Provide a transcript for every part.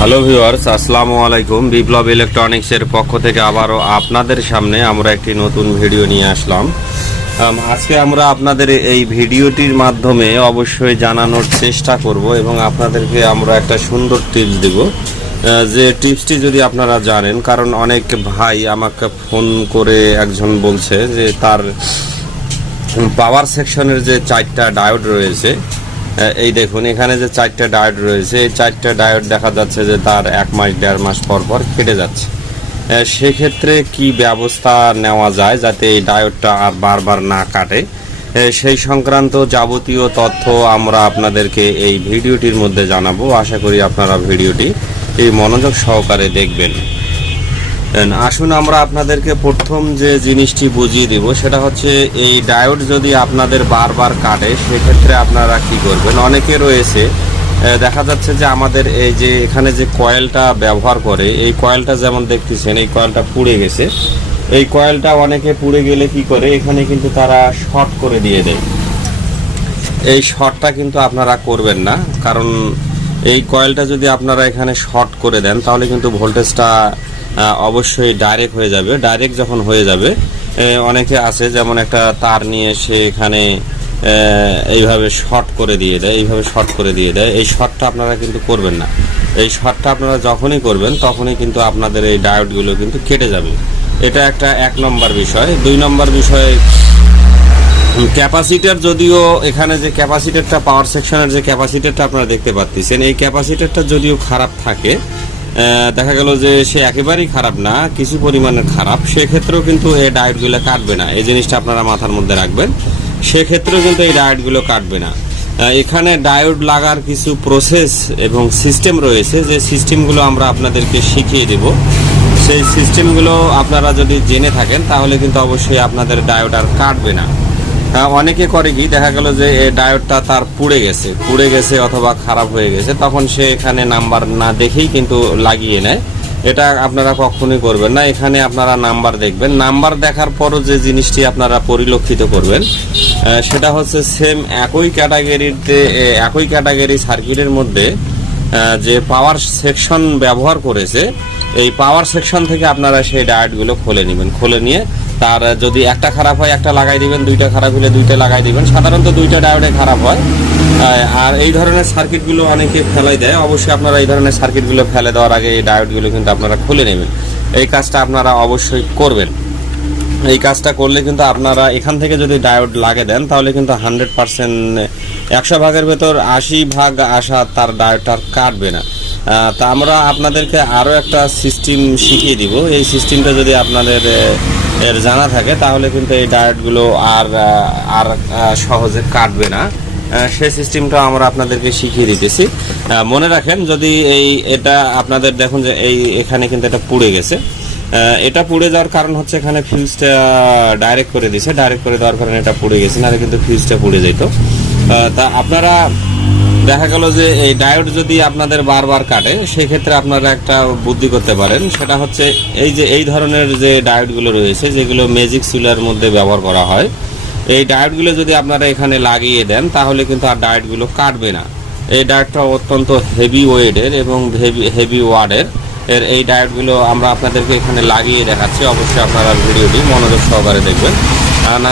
Hello viewers, আসসালামু আলাইকুম। বিপ্লব ইলেকট্রনিক্সের পক্ষ থেকে আবারও আপনাদের সামনে আমরা একটি নতুন ভিডিও নিয়ে আসলাম। আজকে আমরা আপনাদের এই ভিডিওটির মাধ্যমে অবশ্যই জানানোর চেষ্টা করব এবং আপনাদেরকে আমরা একটা সুন্দর টিপস দেব, যে টিপসটি যদি আপনারা জানেন, কারণ অনেক ভাই আমাকে ফোন করে একজন বলছে যে তার পাওয়ার সেকশনের যে 4টা ডায়োড রয়েছে, এই দেখুন এখানে যে 4টা ডায়োড রয়েছে, এই 4টা ডায়োড দেখা যাচ্ছে যে তার 1 মাস 1.5 মাস পর পর কেটে যাচ্ছে। সেক্ষেত্রে কি ব্যবস্থা নেওয়া যায় যাতে এই ডায়োডটা আর বারবার না কাটে, সেই সংক্রান্ত যাবতীয় তথ্য আমরা আপনাদেরকে এই ভিডিওটির মধ্যে জানাবো। আশা করি আপনারা ভিডিওটি এই মনোযোগ সহকারে দেখবেন। আসুন আমরা আপনাদেরকে প্রথম যে জিনিসটি বুঝিয়ে দিব, সেটা হচ্ছে এই ডায়োড যদি আপনাদের বারবার কাটে সেক্ষেত্রে আপনারা কি করবেন। অনেকে রয়েছে দেখা যাচ্ছে যে আমাদের এই যে এখানে যে কয়েলটা ব্যবহার করে, এই কয়েলটা যেমন দেখতেছেন এই কয়েলটা পুড়ে গেছে। এই কয়েলটা অনেকে পুড়ে গেলে কি করে, এখানে কিন্তু তারা শর্ট করে দিয়ে দেয়। এই শর্টটা কিন্তু আপনারা করবেন না, কারণ এই কয়েলটা যদি আপনারা এখানে শর্ট করে দেন তাহলে কিন্তু ভোল্টেজটা অবশ্যই ডাইরেক্ট হয়ে যাবে। ডাইরেক্ট যখন হয়ে যাবে, অনেকে আছে যেমন একটা তার নিয়ে সে এখানে এইভাবে শর্ট করে দিয়ে দেয়, এইভাবে শর্ট করে দিয়ে দেয়। এই শর্টটা আপনারা কিন্তু করবেন না। এই শর্টটা আপনারা যখনই করবেন তখনই কিন্তু আপনাদের এই ডায়োডগুলো কিন্তু কেটে যাবে। এটা একটা 1 নম্বর বিষয়। 2 নম্বর বিষয়, ক্যাপাসিটার, যদিও এখানে যে ক্যাপাসিটারটা পাওয়ার সেকশনের যে ক্যাপাসিটারটা আপনারা দেখতে পাচ্ছেন, এই ক্যাপাসিটারটা যদিও খারাপ থাকে, দেখা গেল যে সে একেবারেই খারাপ না, কিছু পরিমাণের খারাপ, সেক্ষেত্রেও কিন্তু এই ডায়োডগুলো কাটবে না। এই জিনিসটা আপনারা মাথার মধ্যে রাখবেন। সেক্ষেত্রেও কিন্তু এই ডায়োডগুলো কাটবে না। এখানে ডায়োড লাগার কিছু প্রসেস এবং সিস্টেম রয়েছে, যে সিস্টেমগুলো আমরা আপনাদেরকে শিখিয়ে দেব। সেই সিস্টেমগুলো আপনারা যদি জেনে থাকেন তাহলে কিন্তু অবশ্যই আপনাদের ডায়োড আর কাটবে না। অনেকে করে কি, দেখা গেল যে এই ডায়োডটা তার পুড়ে গেছে অথবা খারাপ হয়ে গেছে, তখন সে এখানে নাম্বার না দেখেই কিন্তু লাগিয়ে নেয়। এটা আপনারা কখনোই করবেন না। এখানে আপনারা নাম্বার দেখবেন। নাম্বার দেখার পরও যে জিনিসটি আপনারা পরিলক্ষিত করবেন সেটা হচ্ছে সেম একই ক্যাটাগরি সার্কিটের মধ্যে যে পাওয়ার সেকশন ব্যবহার করেছে, এই পাওয়ার সেকশন থেকে আপনারা সেই ডায়োডগুলো খুলে নেবেন। খুলে নিয়ে তার যদি একটা খারাপ হয় একটা লাগাই দিবেন, 2টা খারাপ হলে 2টা লাগাই দিবেন। সাধারণত 2টা ডায়োডে খারাপ হয়। আর এই ধরনের সার্কিটগুলো অনেকে ফেলাই দেয়। অবশ্যই আপনারা এই ধরনের সার্কিটগুলো ফেলে দেওয়ার আগে এই ডায়োডগুলো কিন্তু আপনারা খুলে নেবেন। এই কাজটা আপনারা অবশ্যই করবেন। এই কাজটা করলে কিন্তু আপনারা এখান থেকে যদি ডায়োড লাগিয়ে দেন তাহলে কিন্তু 100%, 100 ভাগের ভেতর 80 ভাগ আসা তার ডায়োডটা কাটবে না। তা আমরা আপনাদেরকে আরও একটা সিস্টেম শিখিয়ে দিব। এই সিস্টেমটা যদি আপনাদের জানা থাকে তাহলে কিন্তু এই ডায়োডগুলো আর সহজে কাটবে না। সেই সিস্টেমটা আমরা আপনাদেরকে শিখিয়ে দিতেছি। মনে রাখেন, যদি এটা আপনাদের দেখুন যে এখানে কিন্তু এটা পুড়ে গেছে। এটা পুড়ে যাওয়ার কারণ হচ্ছে এখানে ফিউজটা ডাইরেক্ট করে দিয়েছে। ডাইরেক্ট করে দেওয়ার কারণে এটা পুড়ে গেছে, নাহলে কিন্তু ফিউজটা পুড়ে যেত। তা আপনারা দেখা গেল যে এই ডায়োড যদি আপনাদের বারবার কাটে, সেই ক্ষেত্রে আপনারা একটা বুদ্ধি করতে পারেন। সেটা হচ্ছে এই ধরনের যে ডায়োডগুলো রয়েছে, যেগুলো ম্যাজিক সিলার মধ্যে ব্যবহার করা হয়, এই ডায়োডগুলো যদি আপনারা এখানে লাগিয়ে দেন তাহলে কিন্তু আর ডায়োডগুলো কাটবে না। এই ডায়োডটা অত্যন্ত হেভি ওয়েটের এবং হেভি ওয়াটের। এই ডায়োডগুলো আমরা আপনাদেরকে এখানে লাগিয়ে দেখাচ্ছি। অবশ্যই আপনারা ভিডিওটি মনোযোগ সহকারে দেখবেন।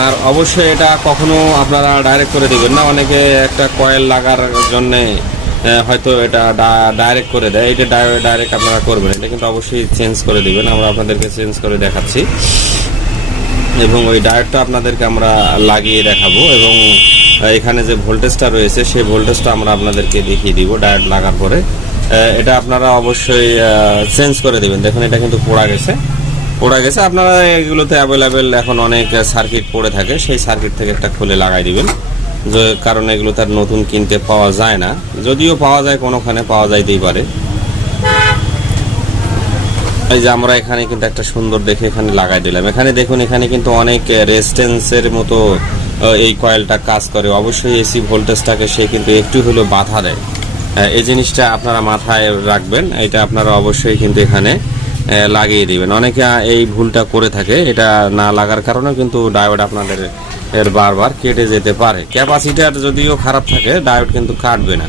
আর অবশ্যই এটা কখনো আপনারা ডাইরেক্ট করে দিবেন না। অনেকে একটা কয়েল লাগার জন্যে হয়তো এটা ডাইরেক্ট করে দেয়। এটা ডাইরেক্ট আপনারা করবেন, এটা কিন্তু অবশ্যই চেঞ্জ করে দিবেন। আমরা আপনাদেরকে চেঞ্জ করে দেখাচ্ছি এবং ওই ডায়োডটা আপনাদেরকে আমরা লাগিয়ে দেখাবো এবং এখানে যে ভোল্টেজটা রয়েছে সেই ভোল্টেজটা আমরা আপনাদেরকে দেখিয়ে দিব ডায়োড লাগার পরে। এটা আপনারা অবশ্যই চেঞ্জ করে দিবেন। দেখুন এটা কিন্তু পোড়া গেছে। আপনারা এগুলোতে অ্যাভেলেবেল এখন অনেক সার্কিট পড়ে থাকে, সেই সার্কিট থেকে একটা খুলে লাগাই দিবেন। যে কারণ এগুলো তার নতুন কিনতে পাওয়া যায় না, যদিও পাওয়া যায় কোনোখানে, পাওয়া যাইতেই পারে। এই যে আমরা এখানে কিন্তু একটা সুন্দর দেখে এখানে লাগাই দিলাম। এখানে দেখুন, এখানে কিন্তু অনেক রেজিস্ট্যান্সের মতো এই কয়েলটা কাজ করে। অবশ্যই এসি ভোল্টেজটাকে সে কিন্তু একটু হলেও বাধা দেয়। এই জিনিসটা আপনারা মাথায় রাখবেন। এটা আপনারা অবশ্যই কিন্তু এখানে লাগিয়ে দিবেন। অনেকে এই ভুলটা করে থাকে। এটা না লাগার কারণে কিন্তু ডায়োড আপনাদের বারবার কেটে যেতে পারে। ক্যাপাসিটার যদিও খারাপ থাকে, ডায়োড কিন্তু কাটবে না।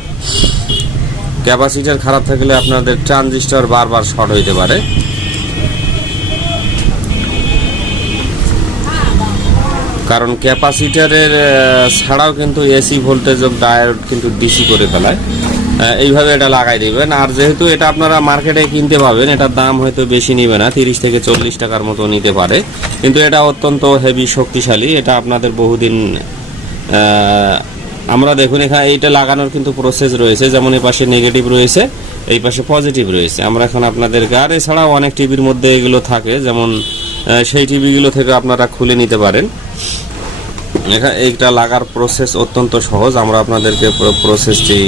ক্যাপাসিটর খারাপ থাকলে আপনাদের ট্রানজিস্টর বারবার শর্ট হইতে পারে। কারণ ক্যাপাসিটরের ছাড়াও কিন্তু এসি ভোল্টেজ অফ ডায়োড কিন্তু ডিসি করে ফেলায়। এইভাবে এটা লাগাই দিবেন। আর যেহেতু এটা আপনারা মার্কেটে কিনতে পাবেন, এটার দাম হয়তো বেশি নিবে না, 30 থেকে 40 টাকার মতো নিতে পারে, কিন্তু এটা অত্যন্ত হেভি শক্তিশালী। এটা আপনাদের বহুদিন আমরা দেখুন এখানে এইটা লাগানোর কিন্তু প্রসেস রয়েছে, যেমন এই পাশে নেগেটিভ রয়েছে, এই পাশে পজিটিভ রয়েছে। আমরা এখন আপনাদেরকে, আর এছাড়াও অনেক টিভির মধ্যে এগুলো থাকে, যেমন সেই টিভিগুলো থেকে আপনারা খুলে নিতে পারেন। এখানে এইটা লাগার প্রসেস অত্যন্ত সহজ। আমরা আপনাদেরকে প্রসেসটি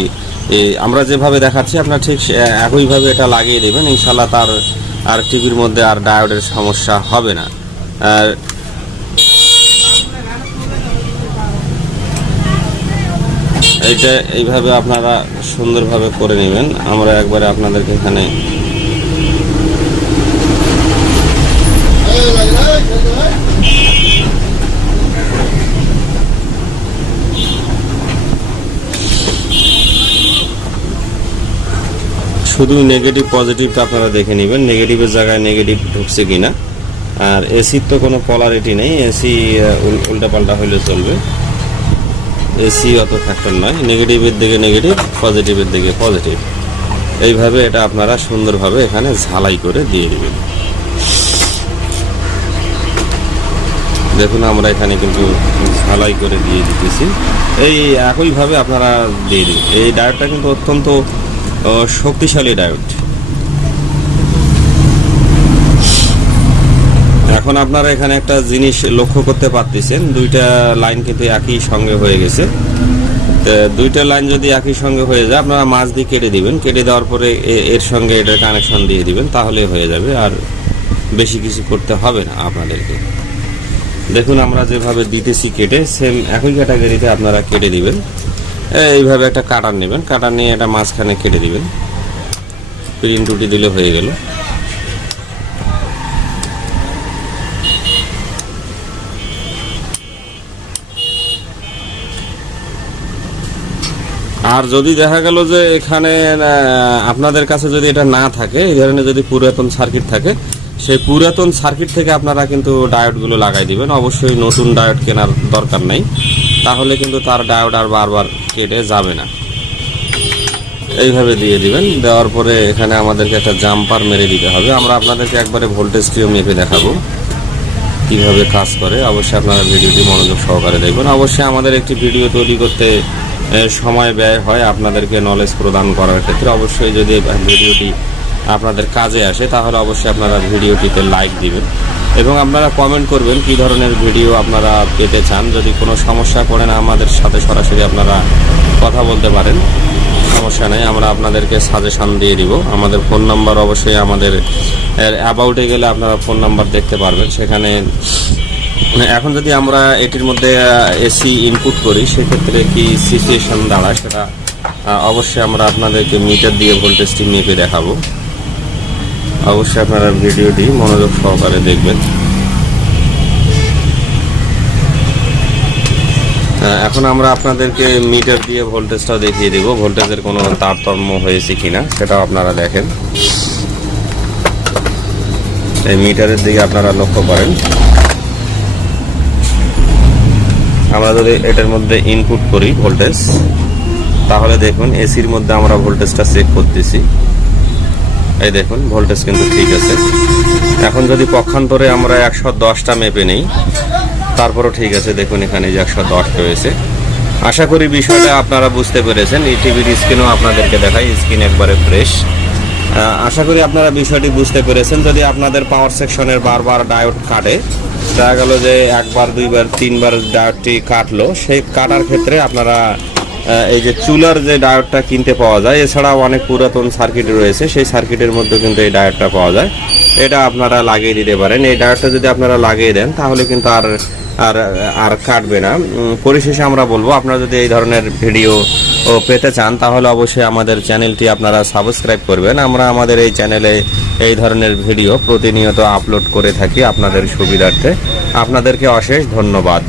আমরা যেভাবে দেখাচ্ছি আপনারা ঠিক একইভাবে এটা লাগিয়ে দেবেন, ইনশাল্লাহ তার আর টিভির মধ্যে আর ডায়োডের সমস্যা হবে না। আর এইটা এইভাবে আপনারা সুন্দরভাবে করে নেবেন। আমরা একবারে আপনাদেরকে এখানে শুধু নেগেটিভ পজিটিভটা আপনারা দেখে নেবেন, নেগেটিভের জায়গায় নেগেটিভ ঢুকছে কিনা। আর এসির তো কোনো পলারিটি নেই, এসি উল্টাপাল্টা হইলে চলবে, এসি অত ফ্যাক্টর নয়। নেগেটিভের দিকে নেগেটিভ, পজিটিভের দিকে পজিটিভ, এইভাবে এটা আপনারা সুন্দরভাবে এখানে ঝালাই করে দিয়ে দিবেন। দেখুন আমরা এখানে কিন্তু ঝালাই করে দিয়ে দিতেছি, এই একইভাবে আপনারা দিয়ে দিন। এই ডায়োডটা কিন্তু অত্যন্ত শক্তিশালী ডায়োড। এখন আপনারা এখানে একটা জিনিস লক্ষ্য করতে পারতেছেন, দুইটা লাইন কিন্তু একই সঙ্গে হয়ে গেছে। দুইটা লাইন যদি একই সঙ্গে হয়ে যায়, আপনারা মাঝ দিয়ে কেটে দিবেন, কেটে দেওয়ার পরে এর সঙ্গে এটার কানেকশন দিয়ে দিবেন, তাহলে হয়ে যাবে, আর বেশি কিছু করতে হবে না আপনাদেরকে। দেখুন আমরা যেভাবে দিতেছি কেটে, সেম একই ক্যাটাগরিতে আপনারা কেটে দিবেন। এইভাবে একটা কাটার নেবেন, কাটার নিয়ে এটা মাঝখানে কেটে দিবেন, প্রিন্ট টুটি দিলে হয়ে গেল। আর যদি দেখা গেল যে এখানে আপনাদের কাছে যদি এটা না থাকে, এই ধরনের যদি পুরাতন সার্কিট থাকে, সেই পুরাতন সার্কিট থেকে আপনারা কিন্তু ডায়োডগুলো লাগাই দিবেন। অবশ্যই নতুন ডায়োড কেনার দরকার নেই, তাহলে কিন্তু তার ডায়োড আর বারবার কেটে যাবে না। এইভাবে দিয়ে দিবেন, দেওয়ার পরে এখানে আমাদেরকে একটা জাম্পার মেরে দিতে হবে। আমরা আপনাদেরকে একবারে ভোল্টেজটিও মেপে দেখাবো কিভাবে কাজ করে। অবশ্যই আপনারা ভিডিওটি মনোযোগ সহকারে দেখবেন। অবশ্যই আমাদের একটি ভিডিও তৈরি করতে সময় ব্যয় হয় আপনাদেরকে নলেজ প্রদান করার ক্ষেত্রে। অবশ্যই যদি ভিডিওটি আপনাদের কাজে আসে, তাহলে অবশ্যই আপনারা ভিডিওটিতে লাইক দিবেন এবং আপনারা কমেন্ট করবেন কী ধরনের ভিডিও আপনারা পেতে চান। যদি কোনো সমস্যা পড়েন আমাদের সাথে সরাসরি আপনারা কথা বলতে পারেন, সমস্যা নেই, আমরা আপনাদেরকে সাজেশান দিয়ে দিব। আমাদের ফোন নাম্বার অবশ্যই আমাদের অ্যাবাউটে গেলে আপনারা ফোন নাম্বার দেখতে পারবেন। সেখানে এখন যদি আমরা এটির মধ্যে এসি ইনপুট করি, সেক্ষেত্রে কি সিচুয়েশন দাঁড়ায় সেটা অবশ্যই আমরা আপনাদেরকে মিটার দিয়ে ভোল্টেজটি মেপে দেখাবো। অবশ্যই আপনারা ভিডিওটি মনোযোগ সহকারে দেখবেন। এখন আমরা আপনাদেরকে মিটার দিয়ে ভোল্টেজটাও দেখিয়ে দেব, ভোল্টেজের কোনো তারতম্য হয়েছে কিনা সেটাও আপনারা দেখেন। এই মিটারের দিকে আপনারা লক্ষ্য করেন। আমরা যদি এটার মধ্যে ইনপুট করি ভোল্টেজ, তাহলে দেখুন এসির মধ্যে আমরা ভোল্টেজটা চেক করতেছি, এই দেখুন ভোল্টেজ কিন্তু ঠিক আছে। এখন যদি পক্ষান্তরে আমরা 110টা মেপে নেই, তারপরও ঠিক আছে। দেখুন এখানে যে 110 রয়েছে। আশা করি বিষয়টা আপনারা বুঝতে পেরেছেন। এই টিভির স্ক্রিনও আপনাদেরকে দেখাই, স্ক্রিন একবারে ফ্রেশ। আশা করি আপনারা বিষয়টি বুঝতে পেরেছেন। যদি আপনাদের পাওয়ার সেকশনের বারবার ডায়োড কাটে, দেখা গেল যে একবার দুইবার তিনবার ডায়োডটি কাটলো, সেই কাটার ক্ষেত্রে আপনারা এই যে চুলার যে ডায়োডটা কিনতে পাওয়া যায়, এছাড়াও অনেক পুরাতন সার্কিট রয়েছে, সেই সার্কিটের মধ্যে কিন্তু এই ডায়োডটা পাওয়া যায়। এটা আপনারা লাগিয়ে দিতে পারেন। এই ডায়োডটা যদি আপনারা লাগিয়ে দেন, তাহলে কিন্তু আর কাটবে না। পরিশেষে আমরা বলবো, আপনারা যদি এই ধরনের ভিডিও পেতে চান, তাহলে অবশ্যই আমাদের চ্যানেলটি আপনারা সাবস্ক্রাইব করবেন। আমরা আমাদের এই চ্যানেলে এই ধরনের ভিডিও প্রতিনিয়ত আপলোড করে থাকি আপনাদের সুবিধার্থে। আপনাদেরকে অশেষ ধন্যবাদ।